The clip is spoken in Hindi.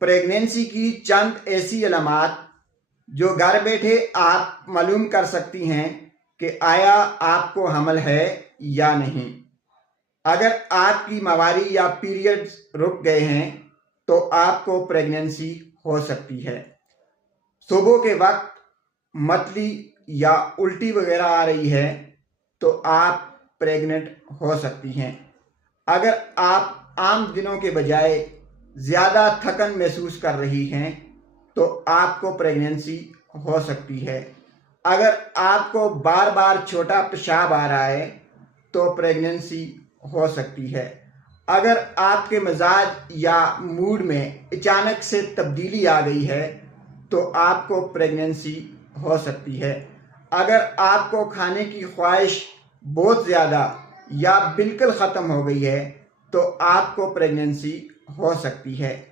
प्रेगनेंसी की चंद ऐसी अलामात जो घर बैठे आप मालूम कर सकती हैं कि आया आपको हमल है या नहीं। अगर आपकी माहवारी या पीरियड्स रुक गए हैं तो आपको प्रेगनेंसी हो सकती है। सुबह के वक्त मतली या उल्टी वगैरह आ रही है तो आप प्रेग्नेंट हो सकती हैं। अगर आप आम दिनों के बजाय ज़्यादा थकन महसूस कर रही हैं तो आपको प्रेगनेंसी हो सकती है। अगर आपको बार बार छोटा पेशाब आ रहा है तो प्रेगनेंसी हो सकती है। अगर आपके मिजाज या मूड में अचानक से तब्दीली आ गई है तो आपको प्रेगनेंसी हो सकती है। अगर आपको खाने की ख्वाहिश बहुत ज़्यादा या बिल्कुल ख़त्म हो गई है तो आपको प्रेगनेंसी हो सकती है।